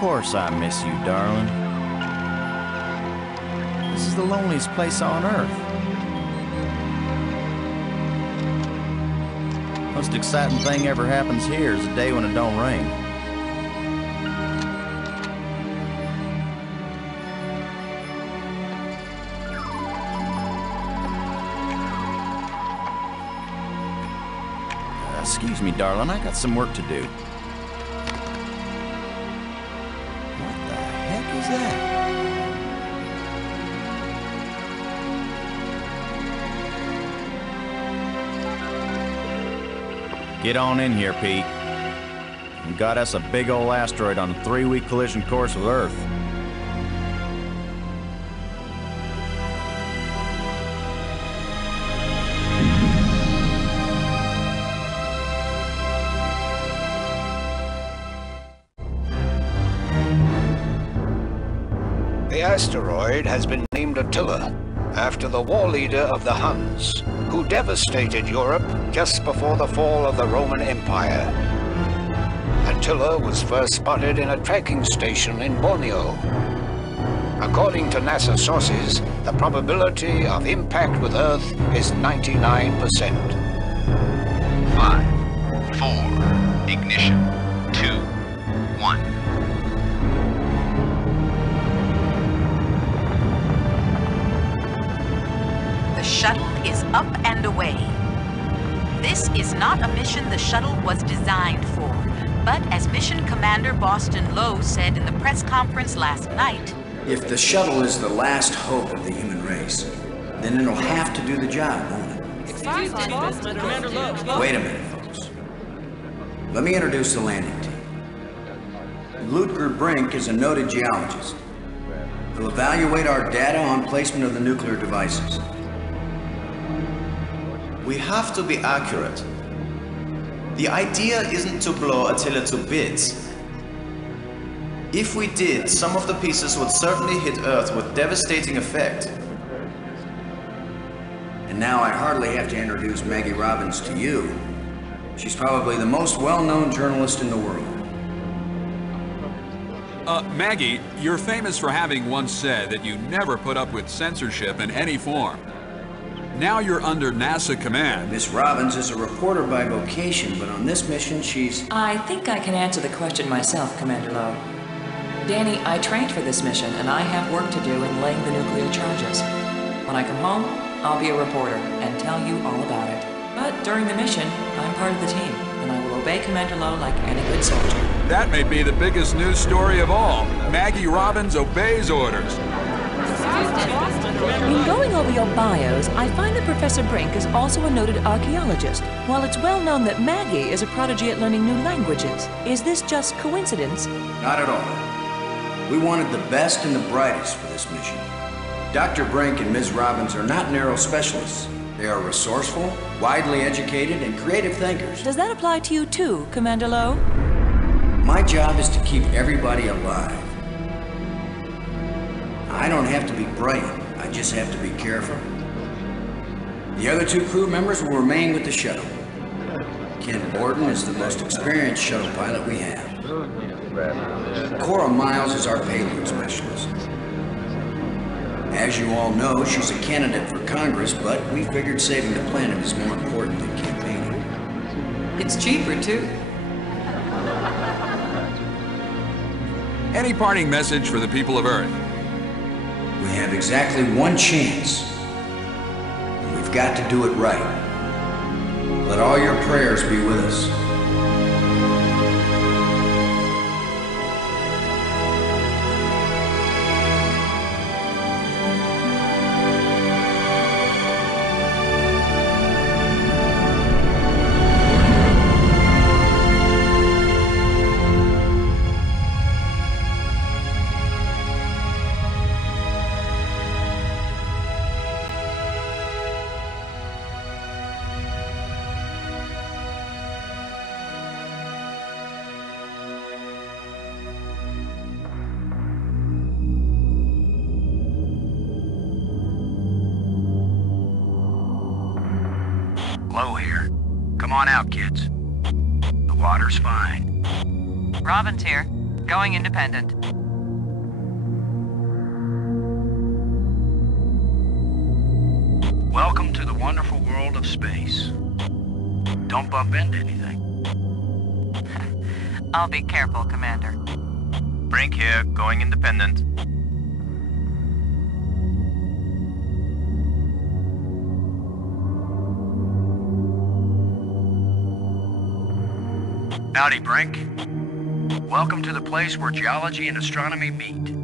course I miss you, darling. This is the loneliest place on Earth. Most exciting thing ever happens here is the day when it don't rain. Excuse me, darling, I got some work to do. What the heck is that? Get on in here, Pete. We got us a big old asteroid on a 3-week collision course with Earth. The asteroid has been named Attila, after the war leader of the Huns, who devastated Europe just before the fall of the Roman Empire. Attila was first spotted in a tracking station in Borneo. According to NASA sources, the probability of impact with Earth is 99%. 5, 4, ignition, 2, 1. The shuttle is up and away. This is not a mission the shuttle was designed for, but as Mission Commander Boston Lowe said in the press conference last night, if the shuttle is the last hope of the human race, then it'll have to do the job, won't it? Wait a minute, folks. Let me introduce the landing team. Ludger Brink is a noted geologist. He'll evaluate our data on placement of the nuclear devices. We have to be accurate. The idea isn't to blow Attila to bits. If we did, some of the pieces would certainly hit Earth with devastating effect. And now I hardly have to introduce Maggie Robbins to you. She's probably the most well-known journalist in the world. Maggie, you're famous for having once said that you never put up with censorship in any form. Now you're under NASA command. Miss Robbins is a reporter by vocation, but on this mission she's... I think I can answer the question myself, Commander Lowe. Danny, I trained for this mission, and I have work to do in laying the nuclear charges. When I come home, I'll be a reporter and tell you all about it. But during the mission, I'm part of the team, and I will obey Commander Lowe like any good soldier. That may be the biggest news story of all. Maggie Robbins obeys orders. In going over your bios, I find that Professor Brink is also a noted archaeologist, while it's well known that Maggie is a prodigy at learning new languages. Is this just coincidence? Not at all. We wanted the best and the brightest for this mission. Dr. Brink and Ms. Robbins are not narrow specialists. They are resourceful, widely educated, and creative thinkers. Does that apply to you too, Commander Lowe? My job is to keep everybody alive. I don't have to be brilliant, I just have to be careful. The other 2 crew members will remain with the shuttle. Ken Borden is the most experienced shuttle pilot we have. Cora Miles is our payload specialist. As you all know, she's a candidate for Congress, but we figured saving the planet is more important than campaigning. It's cheaper, too. Any parting message for the people of Earth? We have exactly one chance. And we've got to do it right. Let all your prayers be with us. Low here. Come on out, kids. The water's fine. Robbins here. Going independent. Welcome to the wonderful world of space. Don't bump into anything. I'll be careful, Commander. Brink here, going independent. Howdy, Brink. Welcome to the place where geology and astronomy meet.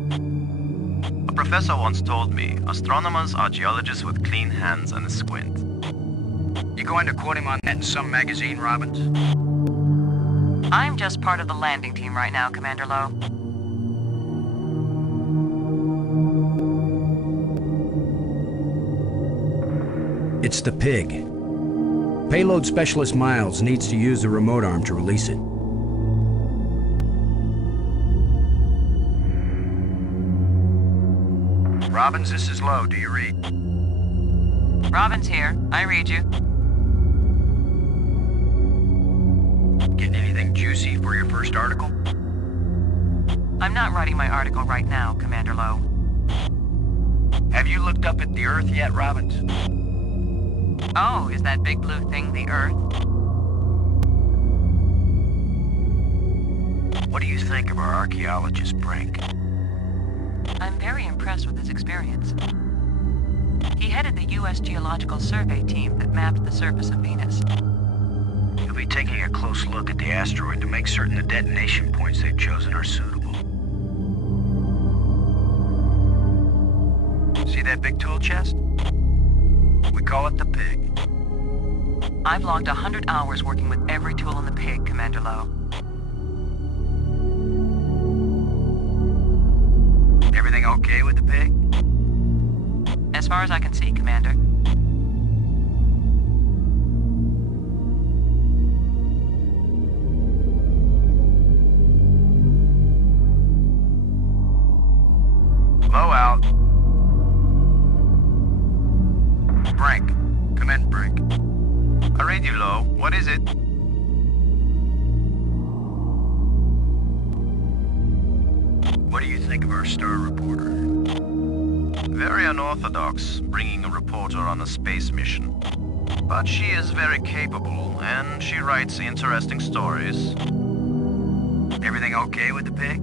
A professor once told me, astronomers are geologists with clean hands and a squint. You going to quote him on that in some magazine, Robbins? I'm just part of the landing team right now, Commander Lowe. It's the pig. Payload Specialist Miles needs to use the remote arm to release it. Robbins, this is Lowe. Do you read? Robin's here. I read you. Getting anything juicy for your first article? I'm not writing my article right now, Commander Lowe. Have you looked up at the Earth yet, Robbins? Oh, is that big blue thing the Earth? What do you think of our archaeologist, Brink? I'm very impressed with his experience. He headed the U.S. Geological Survey team that mapped the surface of Venus. He'll be taking a close look at the asteroid to make certain the detonation points they've chosen are suitable. See that big tool chest? We call it the pig. I've logged 100 hours working with every tool in the pig, Commander Lowe. Everything okay with the pig? As far as I can see, Commander. Low out. Brink. Come in, Brink. I read you, Lowe. What is it? What do you think of our star reporter? Very unorthodox, bringing a reporter on a space mission. But she is very capable, and she writes interesting stories. Everything okay with the pig?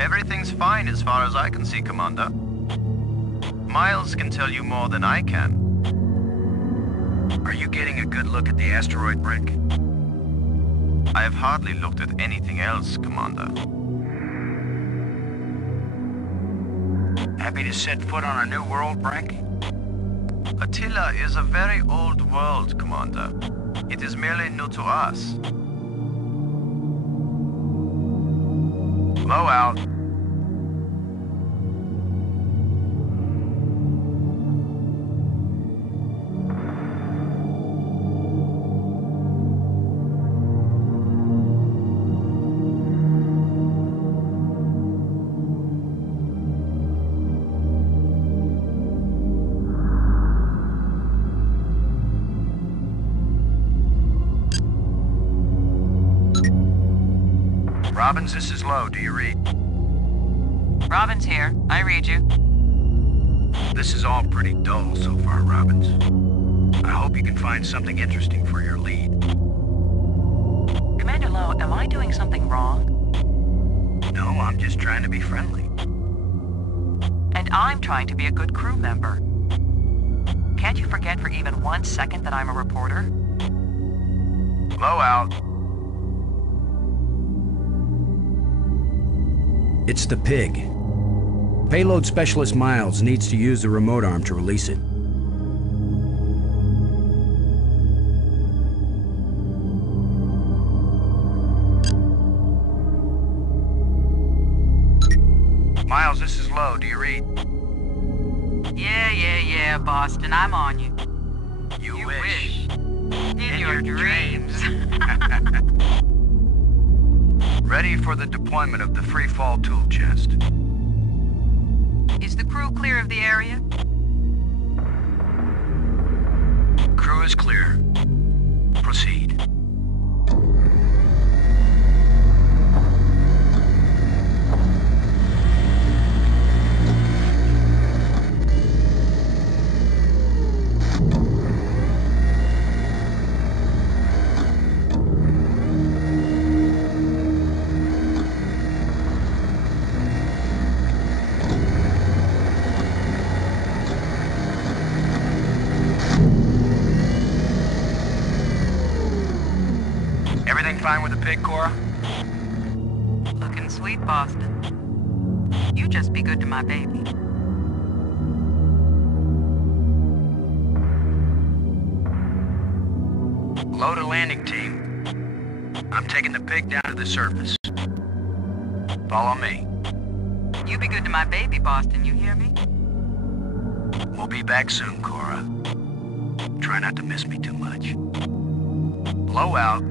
Everything's fine as far as I can see, Commander. Miles can tell you more than I can. Are you getting a good look at the asteroid, Brink? I have hardly looked at anything else, Commander. Happy to set foot on a new world, Brink? Attila is a very old world, Commander. It is merely new to us. Low out. Robbins, this is Lowe. Do you read? Robin's here. I read you. This is all pretty dull so far, Robbins. I hope you can find something interesting for your lead. Commander Lowe, am I doing something wrong? No, I'm just trying to be friendly. And I'm trying to be a good crew member. Can't you forget for even 1 second that I'm a reporter? Low out. It's the pig. Payload Specialist Miles needs to use the remote arm to release it. Miles, this is Lowe. Do you read? Yeah, Boston. I'm on you. You wish. In your dreams. Ready for the deployment of the free fall tool chest. Is the crew clear of the area? Crew is clear. Proceed. fine with the pig, Cora? Looking sweet, Boston. You just be good to my baby. Load a landing team. I'm taking the pig down to the surface. Follow me. You be good to my baby, Boston, you hear me? We'll be back soon, Cora. Try not to miss me too much. Blow out.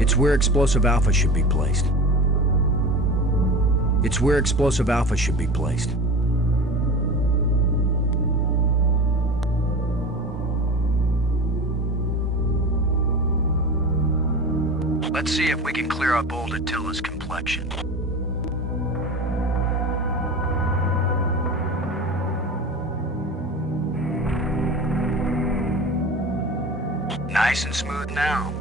It's where Explosive Alpha should be placed. It's where Explosive Alpha should be placed. Let's see if we can clear up old Attila's complexion. Nice and smooth now.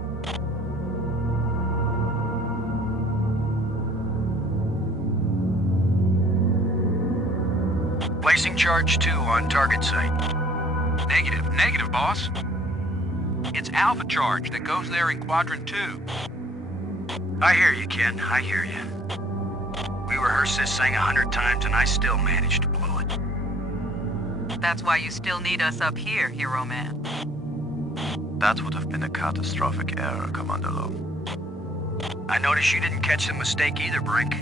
Placing charge 2 on target site. Negative, boss. It's Alpha charge that goes there in quadrant 2. I hear you, Ken. I hear you. We rehearsed this thing 100 times and I still managed to blow it. That's why you still need us up here, Hero Man. That would have been a catastrophic error, Commander Lowe. I noticed you didn't catch the mistake either, Brink.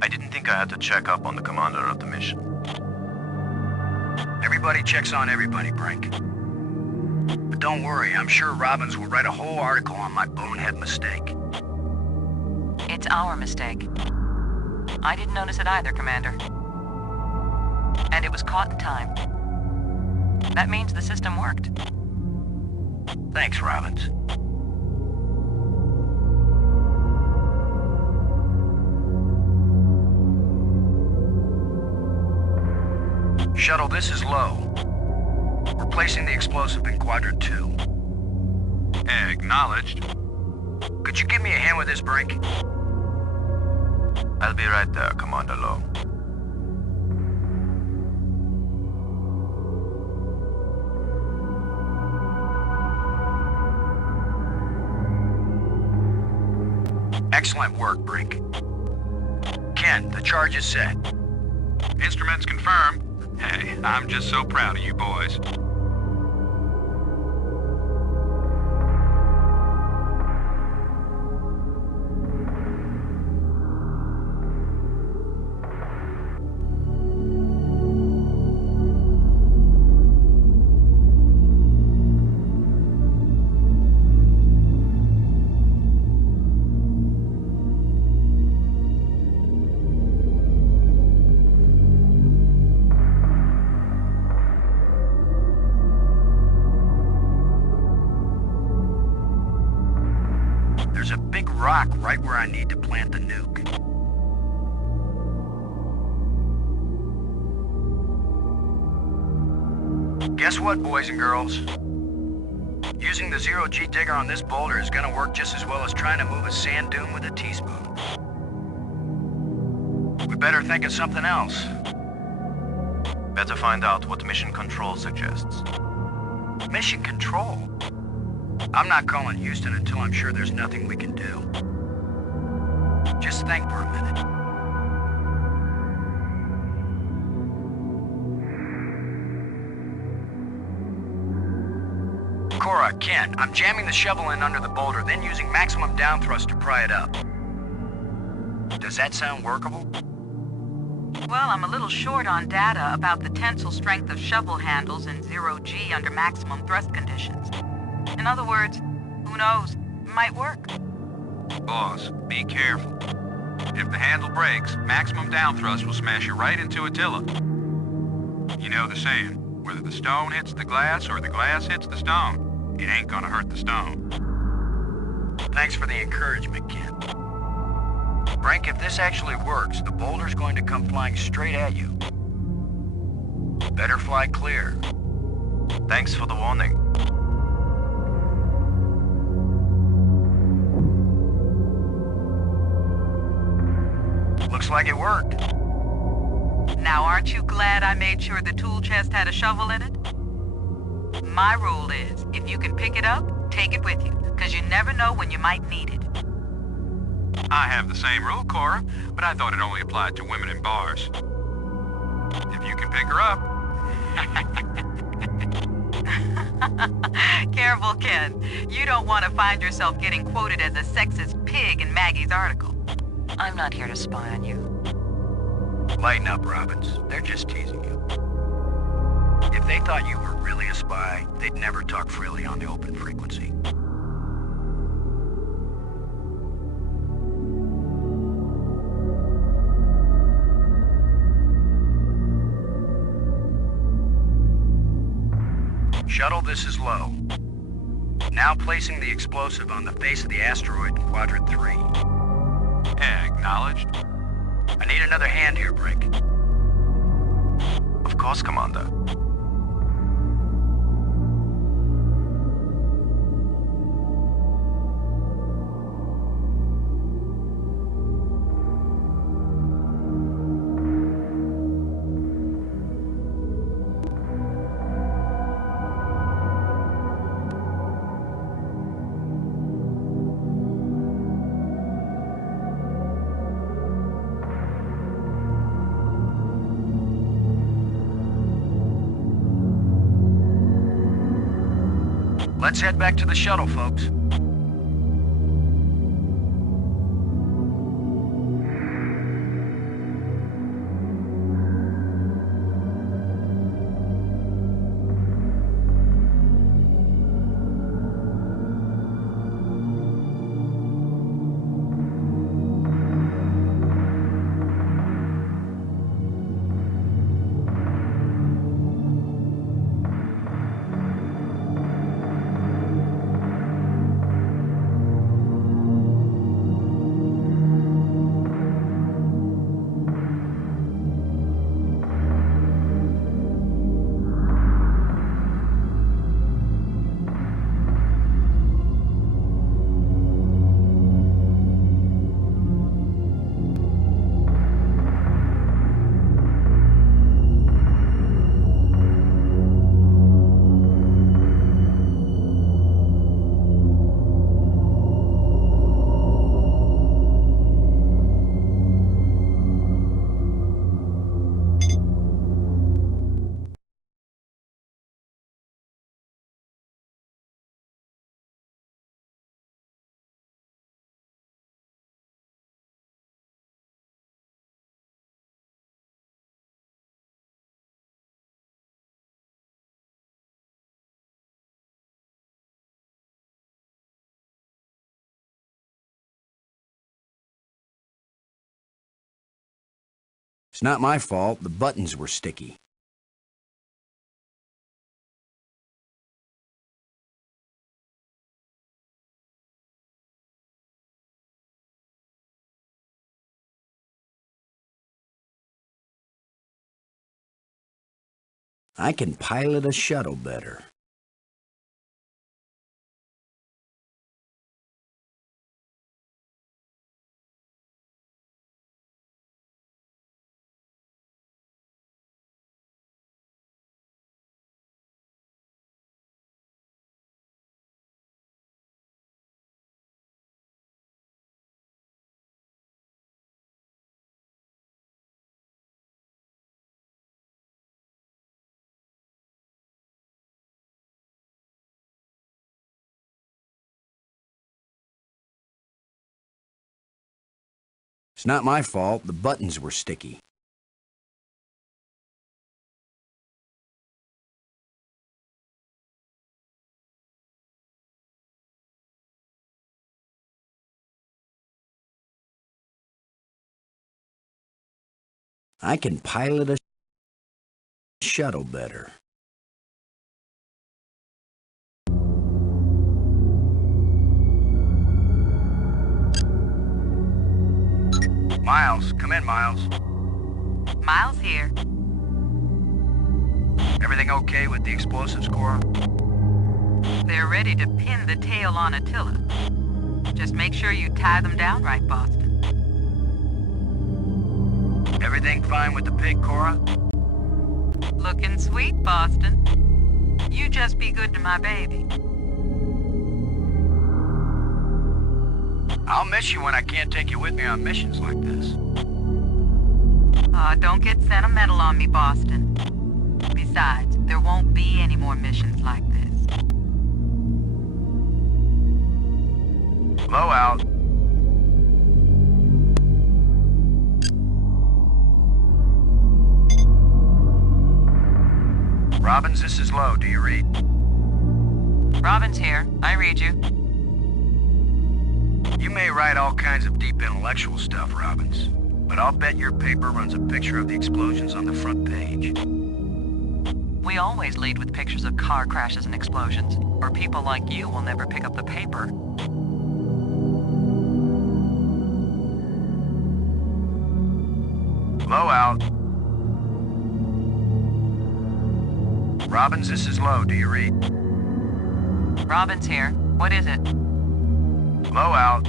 I didn't think I had to check up on the commander of the mission. Everybody checks on everybody, Brink. But don't worry, I'm sure Robbins will write a whole article on my bonehead mistake. It's our mistake. I didn't notice it either, Commander. And it was caught in time. That means the system worked. Thanks, Robbins. Shuttle, this is Lowe. We're placing the explosive in quadrant 2. Acknowledged. Could you give me a hand with this, Brink? I'll be right there, Commander Lowe. Excellent work, Brink. Ken, the charge is set. Instruments confirmed. Hey, I'm just so proud of you boys. There's a big rock right where I need to plant the nuke. Guess what, boys and girls? Using the zero-G digger on this boulder is gonna work just as well as trying to move a sand dune with a teaspoon. We better think of something else. Better find out what Mission Control suggests. Mission Control? I'm not calling Houston until I'm sure there's nothing we can do. Just think for a minute. Cora, Ken, I'm jamming the shovel in under the boulder, then using maximum down thrust to pry it up. Does that sound workable? Well, I'm a little short on data about the tensile strength of shovel handles in zero-G under maximum thrust conditions. In other words, who knows? It might work. Boss, be careful. If the handle breaks, maximum down thrust will smash you right into Attila. You know the saying, whether the stone hits the glass or the glass hits the stone, it ain't gonna hurt the stone. Thanks for the encouragement, Ken. Brink, if this actually works, the boulder's going to come flying straight at you. Better fly clear. Thanks for the warning. Looks like it worked. Now, aren't you glad I made sure the tool chest had a shovel in it? My rule is, if you can pick it up, take it with you, because you never know when you might need it. I have the same rule, Cora, but I thought it only applied to women in bars. If you can pick her up. Careful, Ken. You don't want to find yourself getting quoted as a sexist pig in Maggie's article. I'm not here to spy on you. Lighten up, Robbins. They're just teasing you. If they thought you were really a spy, they'd never talk freely on the open frequency. Shuttle, this is low. Now placing the explosive on the face of the asteroid in Quadrant 3. Acknowledged. I need another hand here, Brink. Of course, Commander. Let's head back to the shuttle, folks. It's not my fault. The buttons were sticky. I can pilot a shuttle better. It's not my fault. The buttons were sticky. I can pilot a shuttle better. Miles, come in, Miles. Miles here. Everything okay with the explosives, Cora? They're ready to pin the tail on Attila. Just make sure you tie them down right, Boston. Everything fine with the pig, Cora? Looking sweet, Boston. You just be good to my baby. I'll miss you when I can't take you with me on missions like this. Don't get sentimental on me, Boston. Besides, there won't be any more missions like this. Low out. Robbins, this is Low. Do you read? Robin's here. I read you. You may write all kinds of deep intellectual stuff, Robbins, but I'll bet your paper runs a picture of the explosions on the front page. We always lead with pictures of car crashes and explosions, or people like you will never pick up the paper. Low out. Robbins, this is Low. Do you read? Robin's here. What is it? Low out.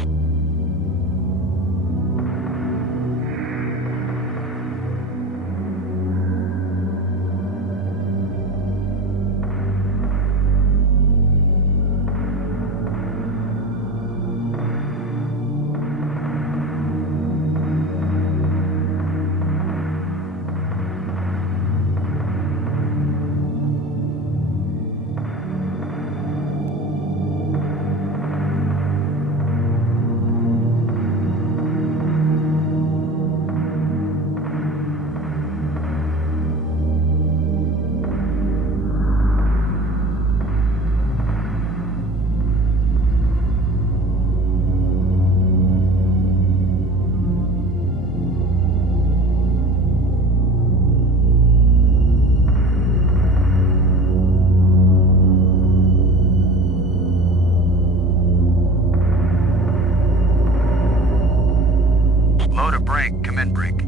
Low to Brink. Come in, Brink.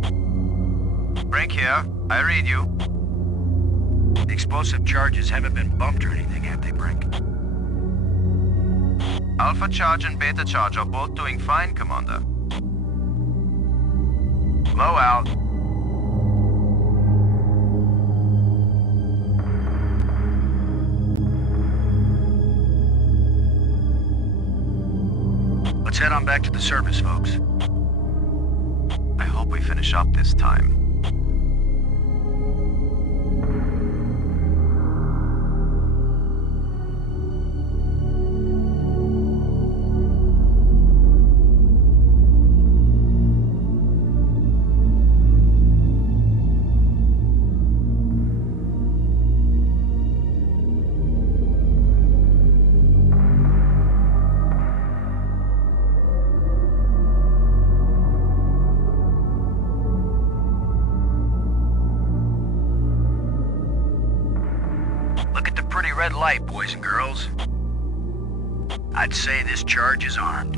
Brink here. I read you. The explosive charges haven't been bumped or anything, have they, Brink? Alpha charge and beta charge are both doing fine, Commander. Low out. Let's head on back to the service, folks. I hope we finish up this time. Look at the pretty red light, boys and girls. I'd say this charge is armed.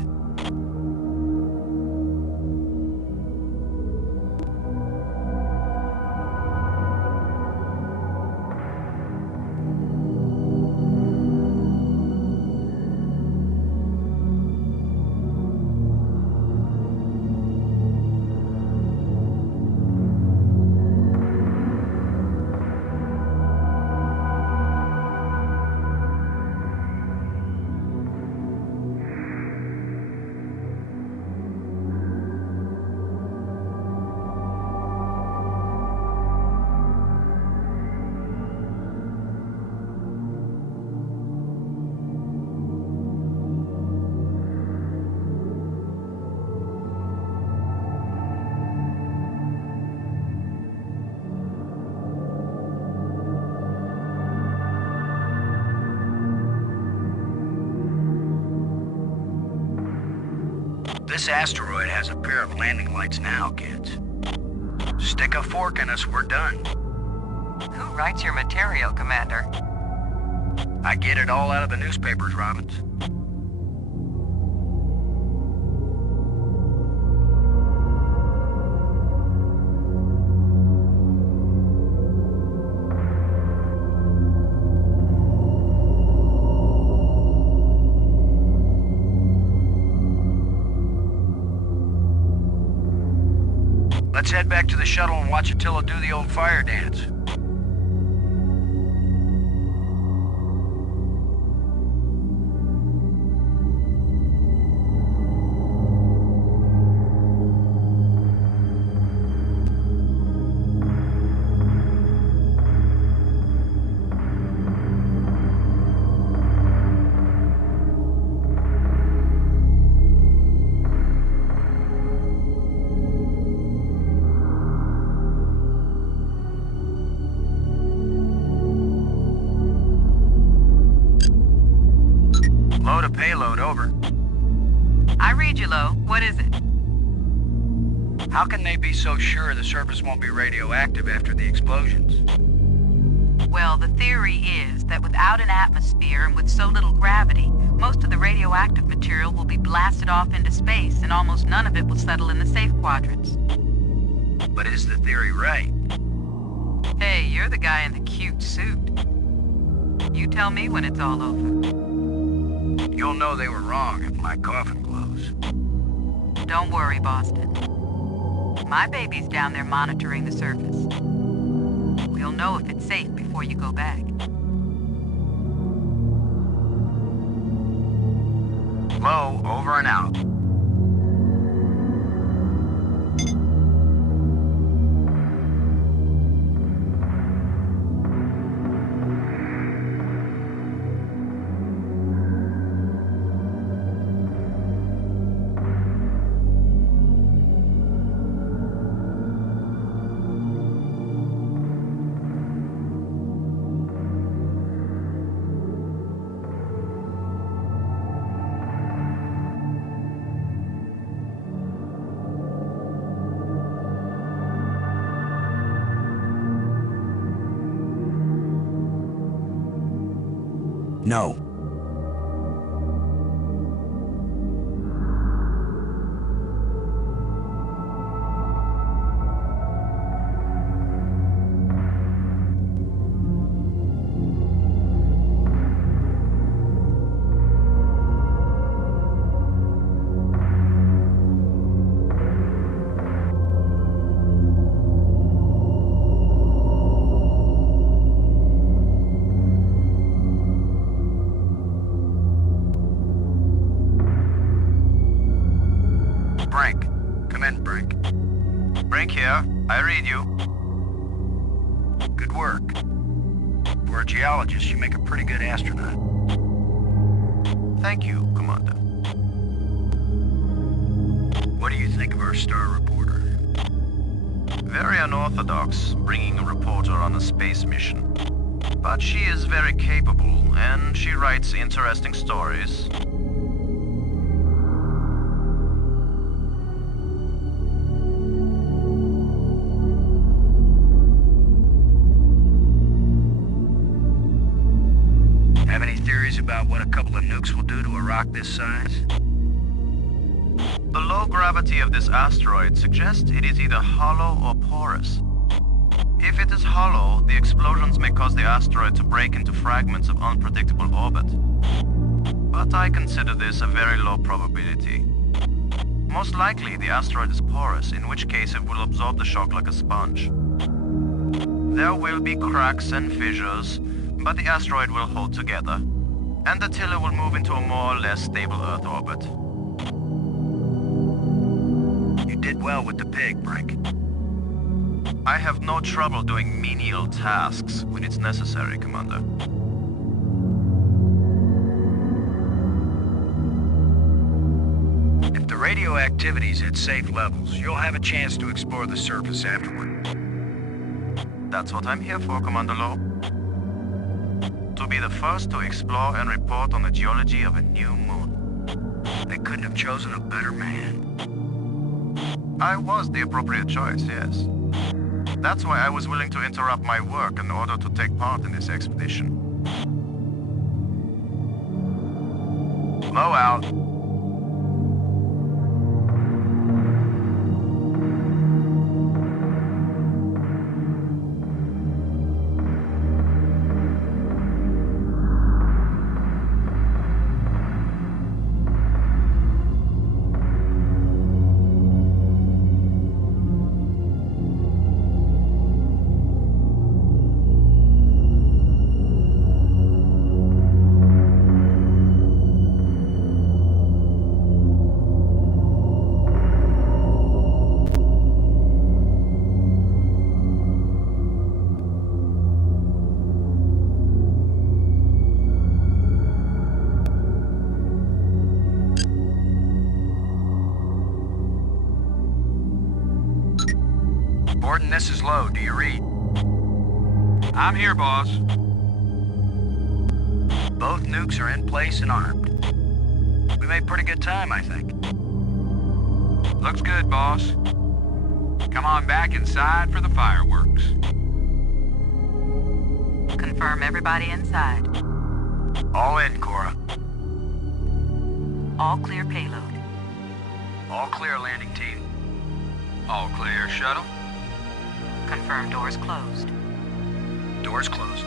This asteroid has a pair of landing lights now, kids. Stick a fork in us, we're done. Who writes your material, Commander? I get it all out of the newspapers, Robbins. Let's head back to the shuttle and watch Attila do the old fire dance. Load a payload, over. I read you, Lo. What is it? How can they be so sure the surface won't be radioactive after the explosions? Well, the theory is that without an atmosphere and with so little gravity, most of the radioactive material will be blasted off into space and almost none of it will settle in the safe quadrants. But is the theory right? Hey, you're the guy in the cute suit. You tell me when it's all over. You'll know they were wrong if my coffin glows. Don't worry, Boston. My baby's down there monitoring the surface. We'll know if it's safe before you go back. Low, over and out. No. Brink. Come in, Brink. Brink here. I read you. Good work. For a geologist, you make a pretty good astronaut. Thank you, Commander. What do you think of our star reporter? Very unorthodox, bringing a reporter on a space mission. But she is very capable, and she writes interesting stories. Have any theories about what a couple of nukes will do to a rock this size? The low gravity of this asteroid suggests it is either hollow or porous. If it is hollow, the explosions may cause the asteroid to break into fragments of unpredictable orbit. But I consider this a very low probability. Most likely, the asteroid is porous, in which case it will absorb the shock like a sponge. There will be cracks and fissures, but the asteroid will hold together, and Attila will move into a more or less stable Earth orbit. You did well with the pig, Brink. I have no trouble doing menial tasks when it's necessary, Commander. If the radioactivity's at safe levels, you'll have a chance to explore the surface afterward. That's what I'm here for, Commander Lowe. To be the first to explore and report on the geology of a new moon. They couldn't have chosen a better man. I was the appropriate choice, yes. That's why I was willing to interrupt my work in order to take part in this expedition. Blow out. Gordon, this is Lowe. Do you read? I'm here, boss. Both nukes are in place and armed. We made pretty good time, I think. Looks good, boss. Come on back inside for the fireworks. Confirm everybody inside. All in, Cora. All clear payload. All clear, landing team. All clear, shuttle. Confirm doors closed. Doors closed.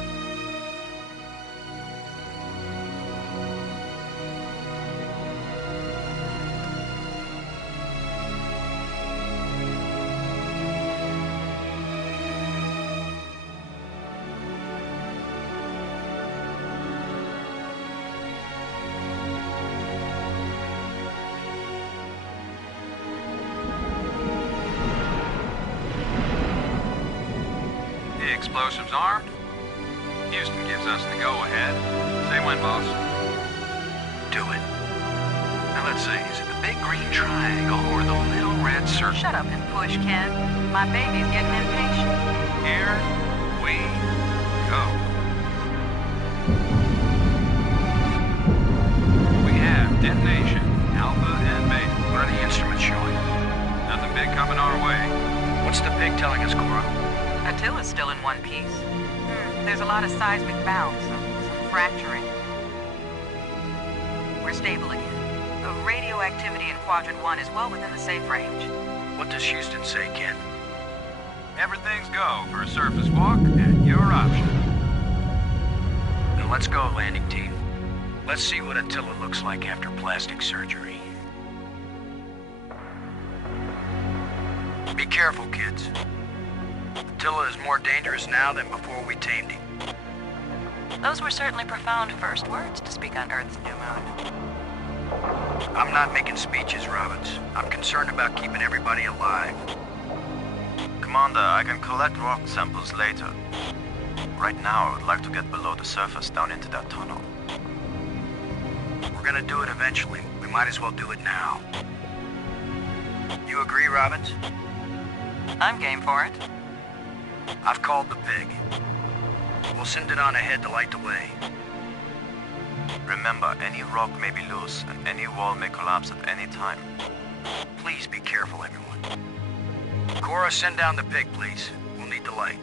Explosives armed. Houston gives us the go-ahead. Say when, boss. Do it. Now let's see, is it the big green triangle or the little red circle? Shut up and push, Ken. My baby's getting impatient. Here we go. We have detonation, Alpha and Beta. What are the instruments showing? Nothing big coming our way. What's the pig telling us, Cora? Attila's still in one piece. There's a lot of seismic bounce, some fracturing. We're stable again. The radioactivity in Quadrant 1 is well within the safe range. What does Houston say, Ken? Everything's go for a surface walk at your option. Then let's go, landing team. Let's see what Attila looks like after plastic surgery. Be careful, kids. Attila is more dangerous now than before we tamed him. Those were certainly profound first words to speak on Earth's new moon. I'm not making speeches, Roberts. I'm concerned about keeping everybody alive. Commander, I can collect rock samples later. Right now, I would like to get below the surface down into that tunnel. We're gonna do it eventually. We might as well do it now. You agree, Robbins? I'm game for it. I've called the pig. We'll send it on ahead to light the way. Remember, any rock may be loose, and any wall may collapse at any time. Please be careful, everyone. Cora, send down the pig, please. We'll need the light.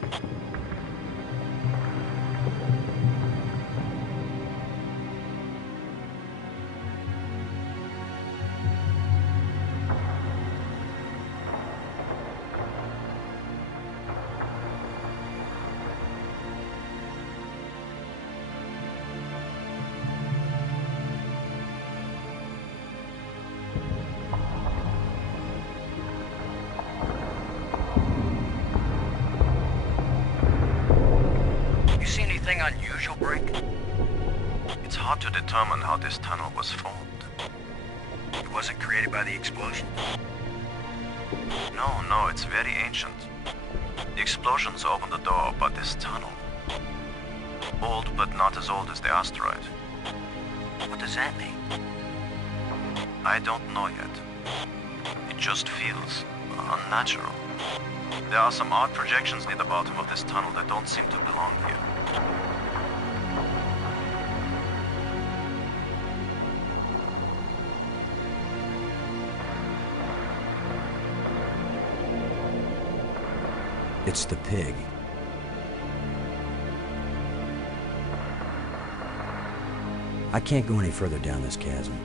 Anything unusual, Brink? It's hard to determine how this tunnel was formed. It wasn't created by the explosion? No, it's very ancient. The explosions opened the door, but this tunnel... old, but not as old as the asteroid. What does that mean? I don't know yet. It just feels unnatural. There are some odd projections near the bottom of this tunnel that don't seem to belong here. It's the pig. I can't go any further down this chasm.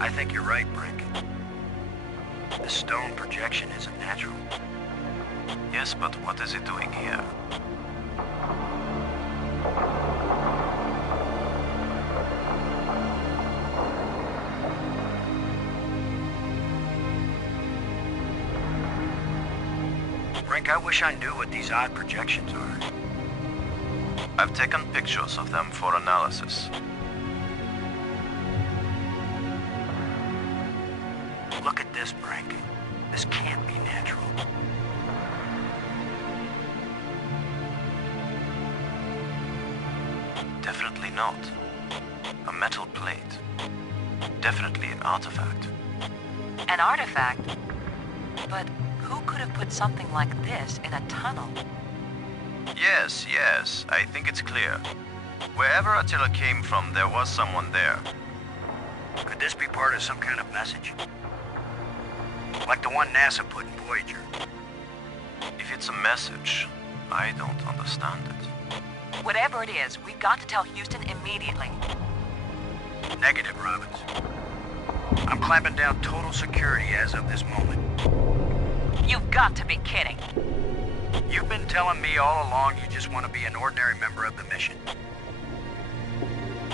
I think you're right, Brink. The stone projection isn't natural. Yes, but what is it doing here? Brink, I wish I knew what these odd projections are. I've taken pictures of them for analysis. Look at this, Brink. This can't be natural. Definitely not. A metal plate. Definitely an artifact. An artifact? But who could have put something like this in a tunnel? Yes, I think it's clear. Wherever Attila came from, there was someone there. Could this be part of some kind of message? Like the one NASA put in Voyager? If it's a message, I don't understand it. Whatever it is, we've got to tell Houston immediately. Negative, Robbins. I'm clamping down total security as of this moment. You've got to be kidding. You've been telling me all along you just want to be an ordinary member of the mission.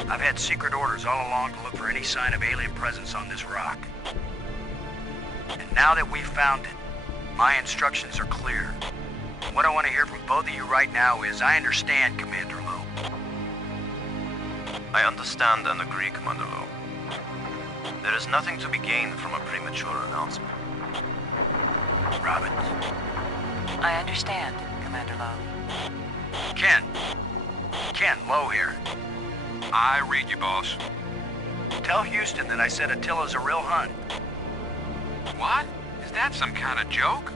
I've had secret orders all along to look for any sign of alien presence on this rock. And now that we've found it, my instructions are clear. What I want to hear from both of you right now is, I understand, Commander Lowe. I understand and agree, Commander Lowe. There is nothing to be gained from a premature announcement. Robbins. I understand, Commander Lowe. Ken, Lowe here. I read you, boss. Tell Houston that I said Attila's a real Hun. What? Is that some kind of joke?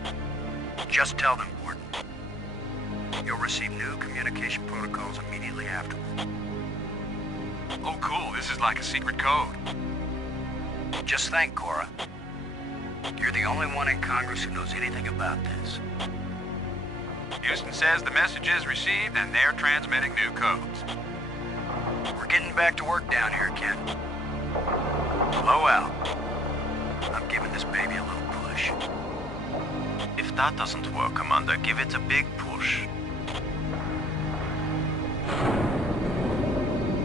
Just tell them, Gordon. You'll receive new communication protocols immediately afterward. Oh, cool. This is like a secret code. Just think, Cora. You're the only one in Congress who knows anything about this. Houston says the message is received and they're transmitting new codes. We're getting back to work down here, Ken. Low out. I'm giving this baby a little push. If that doesn't work, Commander, give it a big push.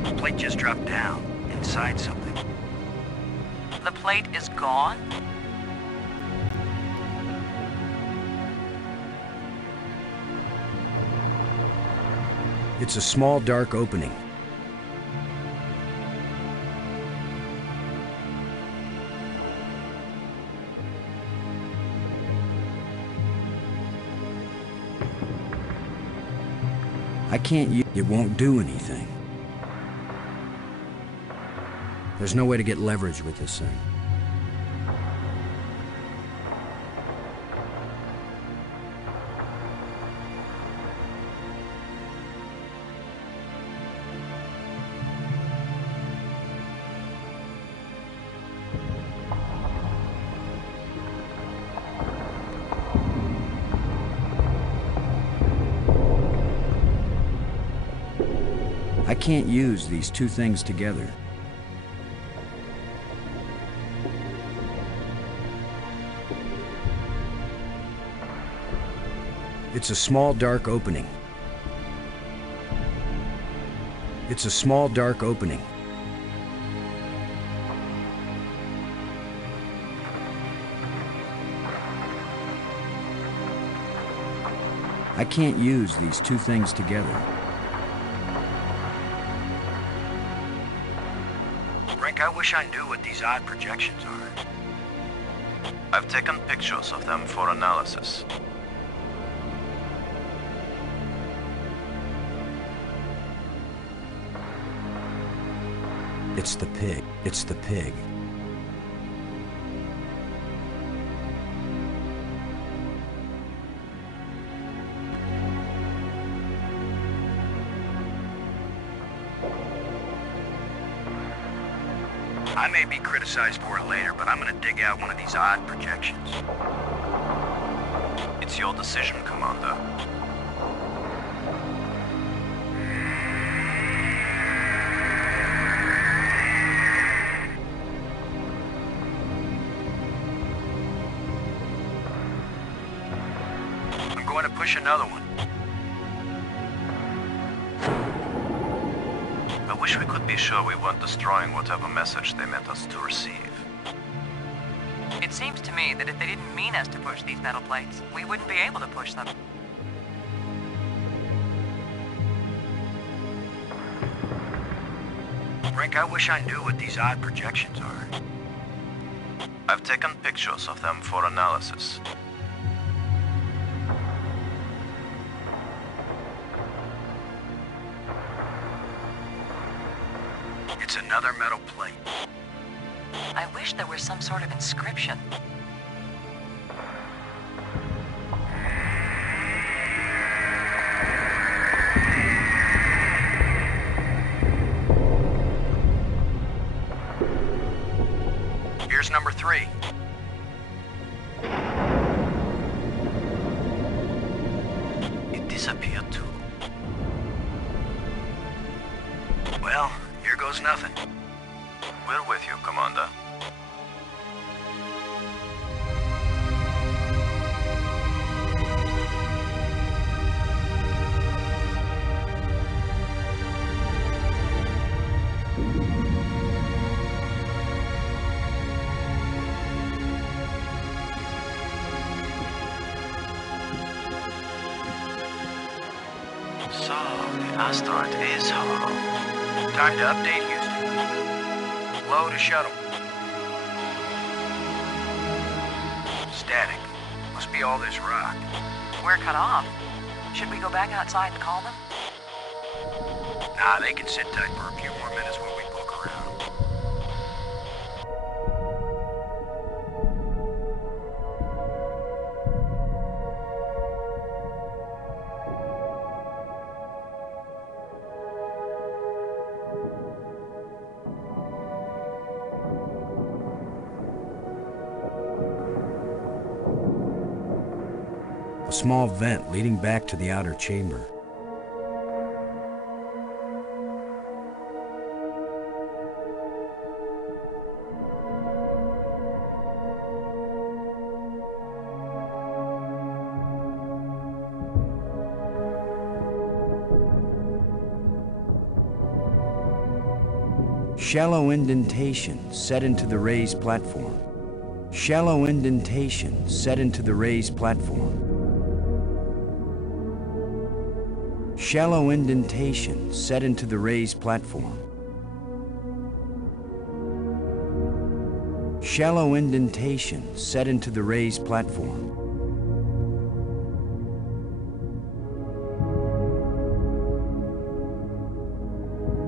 The plate just dropped down, inside something. The plate is gone? It's a small, dark opening. I can't use it. Won't do anything. There's no way to get leverage with this thing. I can't use these two things together. It's a small, dark opening. It's a small, dark opening. I can't use these two things together. Brink, I wish I knew what these odd projections are. I've taken pictures of them for analysis. It's the pig. It's the pig. I may be criticized for it later, but I'm gonna dig out one of these odd projections. It's your decision, Commander. I'm going to push another one. I wish we could be sure we weren't destroying whatever message they meant us to receive. It seems to me that if they didn't mean us to push these metal plates, we wouldn't be able to push them. Brink, I wish I knew what these odd projections are. I've taken pictures of them for analysis. It's another metal plate. I wish there were some sort of inscription. Here's number 3. It disappeared too. Well, here goes nothing. We're with you, Commander. So, the asteroid is hollow. Time to update Houston. Load a shuttle. Static. Must be all this rock. We're cut off. Should we go back outside and call them? Nah, they can sit tight for a few more minutes while we poke around. A small vent leading back to the outer chamber. Shallow indentation set into the raised platform. Shallow indentation set into the raised platform. Shallow indentation set into the raised platform. Shallow indentation set into the raised platform.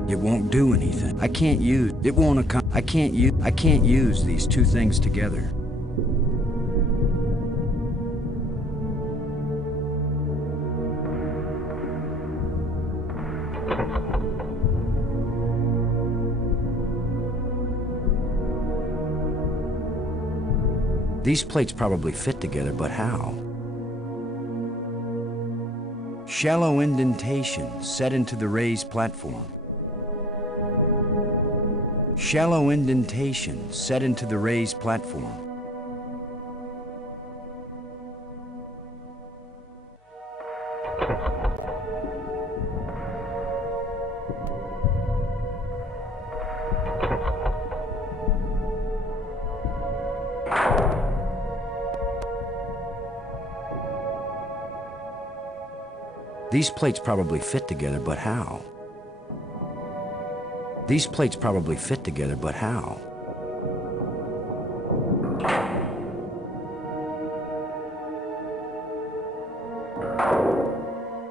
It won't do anything. I can't use these two things together. These plates probably fit together, but how? Shallow indentation set into the raised platform. Shallow indentation set into the raised platform. These plates probably fit together, but how? These plates probably fit together, but how?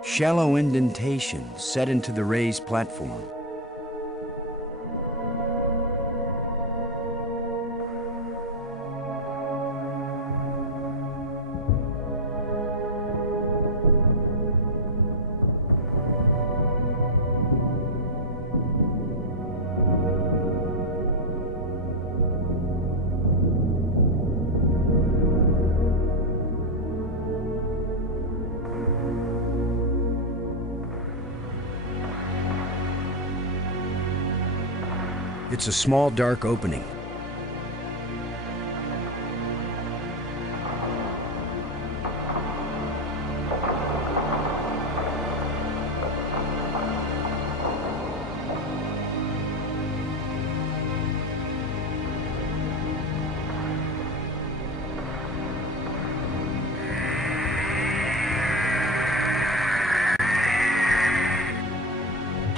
Shallow indentation set into the raised platform. It's a small, dark opening.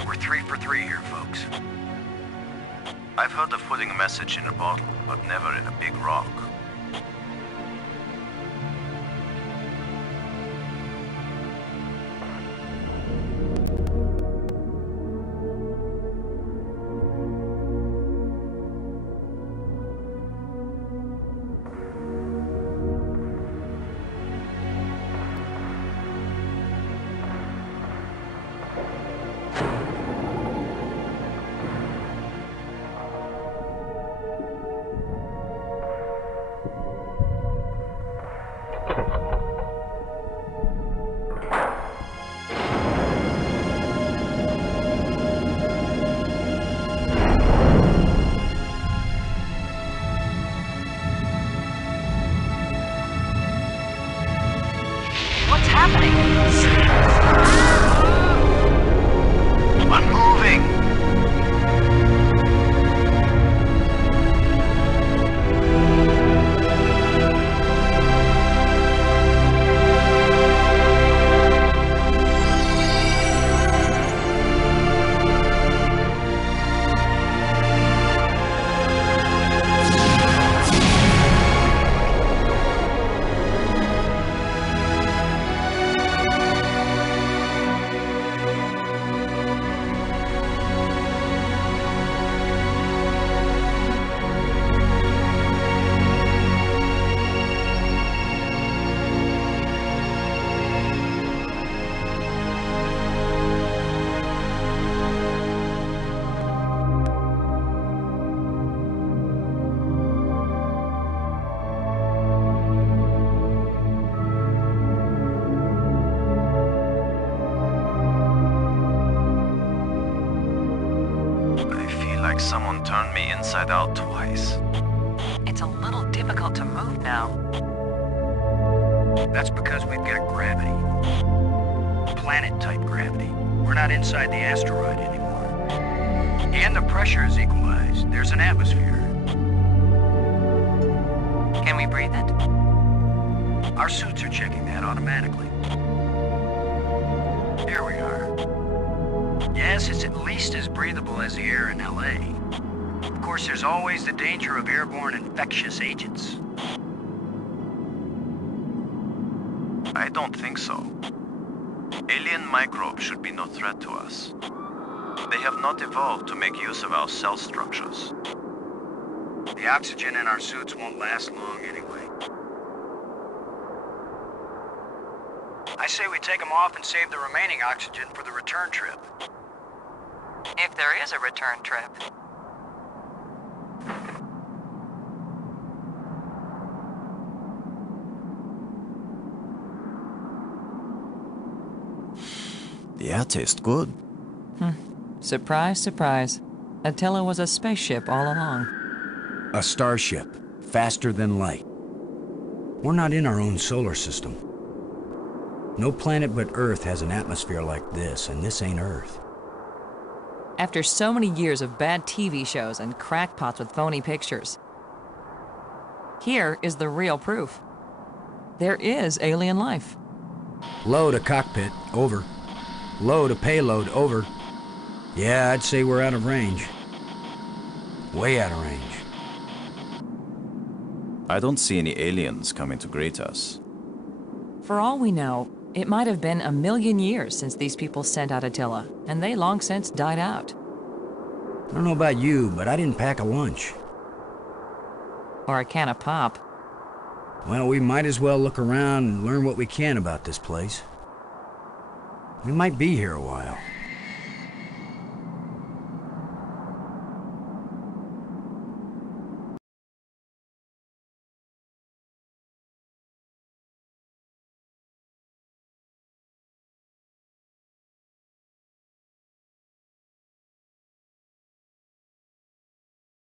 We're 3 for 3 here, folks. I've heard of putting a message in a bottle, but never in a big rock. What's happening? I'm moving! Like someone turned me inside out twice. It's a little difficult to move now. That's because we've got gravity. Planet-type gravity. We're not inside the asteroid anymore. And the pressure is equalized. There's an atmosphere. Can we breathe it? Our suits are checking that automatically. Here we are. Yes, it's at least as breathable as the air in LA. Of course, there's always the danger of airborne infectious agents. I don't think so. Alien microbes should be no threat to us. They have not evolved to make use of our cell structures. The oxygen in our suits won't last long anyway. I say we take them off and save the remaining oxygen for the return trip. If there is a return trip. The air tastes good. Surprise, surprise. Attila was a spaceship all along. A starship, faster than light. We're not in our own solar system. No planet but Earth has an atmosphere like this, and this ain't Earth. After so many years of bad TV shows and crackpots with phony pictures, here is the real proof. There is alien life. Low to cockpit, over. Low to payload, over. Yeah, I'd say we're out of range. Way out of range. I don't see any aliens coming to greet us. For all we know, it might have been 1,000,000 years since these people sent out Attila, and they long since died out. I don't know about you, but I didn't pack a lunch. Or a can of pop. Well, we might as well look around and learn what we can about this place. We might be here a while.